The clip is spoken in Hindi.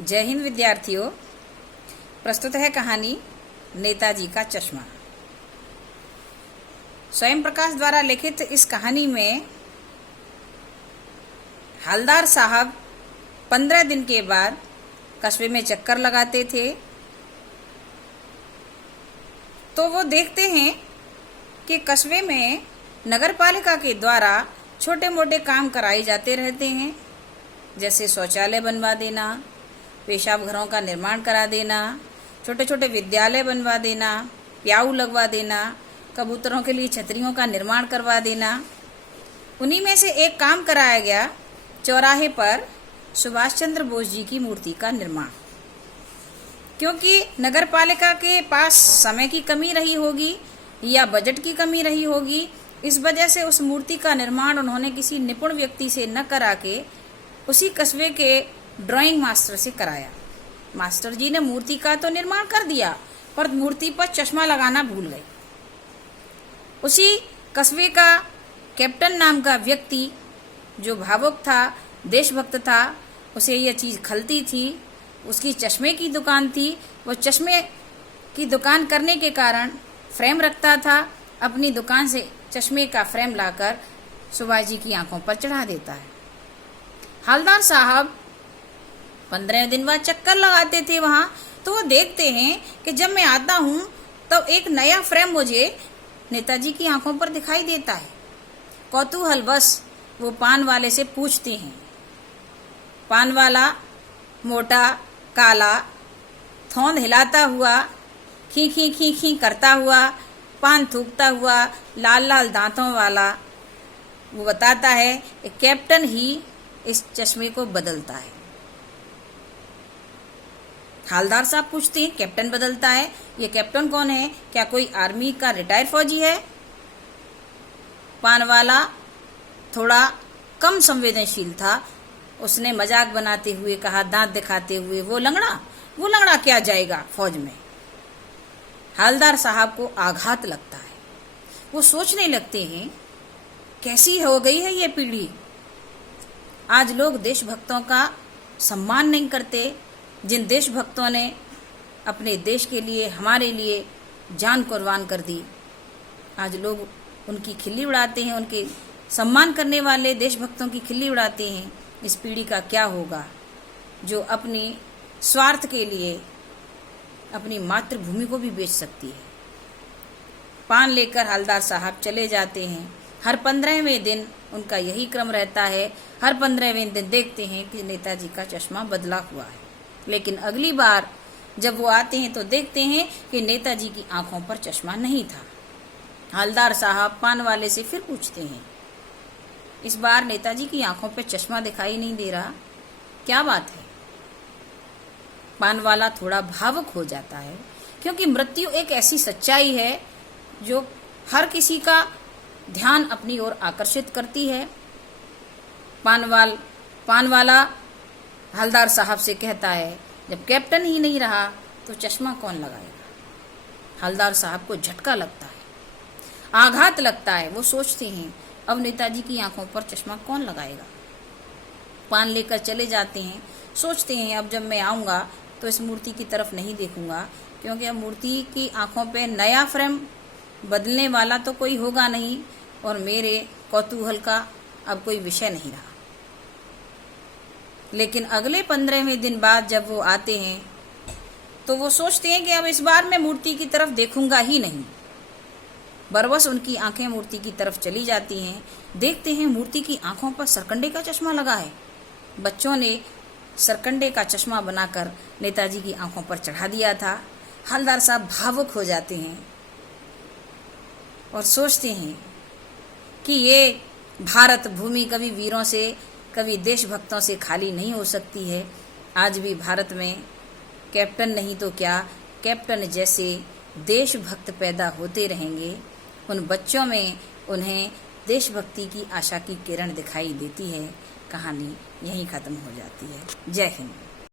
जय हिंद विद्यार्थियों। प्रस्तुत है कहानी नेताजी का चश्मा। स्वयं प्रकाश द्वारा लिखित इस कहानी में हवलदार साहब 15 दिन के बाद कस्बे में चक्कर लगाते थे तो वो देखते हैं कि कस्बे में नगरपालिका के द्वारा छोटे मोटे काम कराए जाते रहते हैं, जैसे शौचालय बनवा देना, पेशाब घरों का निर्माण करा देना, छोटे छोटे विद्यालय बनवा देना, प्याऊ लगवा देना, कबूतरों के लिए छतरियों का निर्माण करवा देना। उन्हीं में से एक काम कराया गया, चौराहे पर सुभाष चंद्र बोस जी की मूर्ति का निर्माण। क्योंकि नगरपालिका के पास समय की कमी रही होगी या बजट की कमी रही होगी, इस वजह से उस मूर्ति का निर्माण उन्होंने किसी निपुण व्यक्ति से न करा के उसी कस्बे के ड्राइंग मास्टर से कराया। मास्टर जी ने मूर्ति का तो निर्माण कर दिया, पर मूर्ति पर चश्मा लगाना भूल गए। उसी कस्बे का कैप्टन नाम का व्यक्ति जो भावुक था, देशभक्त था, उसे यह चीज़ खलती थी। उसकी चश्मे की दुकान थी। वो चश्मे की दुकान करने के कारण फ्रेम रखता था। अपनी दुकान से चश्मे का फ्रेम लाकर सुभाष जी की आंखों पर चढ़ा देता है। हवलदार साहब 15 दिन बाद चक्कर लगाते थे वहाँ, तो वो देखते हैं कि जब मैं आता हूँ तब एक नया फ्रेम मुझे नेताजी की आंखों पर दिखाई देता है। कौतूहलवश वो पान वाले से पूछते हैं। पान वाला मोटा, काला, थोंद हिलाता हुआ, खी खी खी खी करता हुआ, पान थूकता हुआ, लाल लाल दांतों वाला, वो बताता है कि कैप्टन ही इस चश्मे को बदलता है। हवलदार साहब पूछते हैं, कैप्टन बदलता है? ये कैप्टन कौन है? क्या कोई आर्मी का रिटायर फौजी है? पान वाला थोड़ा कम संवेदनशील था। उसने मजाक बनाते हुए कहा, दांत दिखाते हुए, वो लंगड़ा क्या जाएगा फौज में। हवलदार साहब को आघात लगता है। वो सोचने लगते हैं, कैसी हो गई है ये पीढ़ी। आज लोग देशभक्तों का सम्मान नहीं करते। जिन देशभक्तों ने अपने देश के लिए, हमारे लिए जान कुर्बान कर दी, आज लोग उनकी खिल्ली उड़ाते हैं। उनके सम्मान करने वाले देशभक्तों की खिल्ली उड़ाते हैं। इस पीढ़ी का क्या होगा जो अपनी स्वार्थ के लिए अपनी मातृभूमि को भी बेच सकती है। पान लेकर हवलदार साहब चले जाते हैं। हर 15वें दिन उनका यही क्रम रहता है। हर 15वें दिन देखते हैं कि नेताजी का चश्मा बदला हुआ है। लेकिन अगली बार जब वो आते हैं तो देखते हैं कि नेताजी की आंखों पर चश्मा नहीं था। हवलदार साहब पान वाले से फिर पूछते हैं, इस बार नेताजी की आंखों पर चश्मा दिखाई नहीं दे रहा, क्या बात है? पान वाला थोड़ा भावुक हो जाता है, क्योंकि मृत्यु एक ऐसी सच्चाई है जो हर किसी का ध्यान अपनी ओर आकर्षित करती है। पान वाला हवलदार साहब से कहता है, जब कैप्टन ही नहीं रहा तो चश्मा कौन लगाएगा? हवलदार साहब को झटका लगता है, आघात लगता है। वो सोचते हैं, अब नेताजी की आंखों पर चश्मा कौन लगाएगा? पान लेकर चले जाते हैं। सोचते हैं, अब जब मैं आऊँगा तो इस मूर्ति की तरफ नहीं देखूंगा, क्योंकि अब मूर्ति की आंखों पे नया फ्रेम बदलने वाला तो कोई होगा नहीं और मेरे कौतूहल का अब कोई विषय नहीं रहा। लेकिन अगले 15वें दिन बाद जब वो आते हैं तो वो सोचते हैं कि अब इस बार मैं मूर्ति की तरफ देखूंगा ही नहीं। बरबस उनकी आंखें मूर्ति की तरफ चली जाती हैं। देखते हैं मूर्ति की आंखों पर सरकंडे का चश्मा लगा है। बच्चों ने सरकंडे का चश्मा बनाकर नेताजी की आंखों पर चढ़ा दिया था। हवलदार साहब भावुक हो जाते हैं और सोचते हैं कि ये भारत भूमि कभी वीरों से, कभी देशभक्तों से खाली नहीं हो सकती है। आज भी भारत में कैप्टन नहीं तो क्या, कैप्टन जैसे देशभक्त पैदा होते रहेंगे। उन बच्चों में उन्हें देशभक्ति की आशा की किरण दिखाई देती है। कहानी यहीं खत्म हो जाती है। जय हिंद।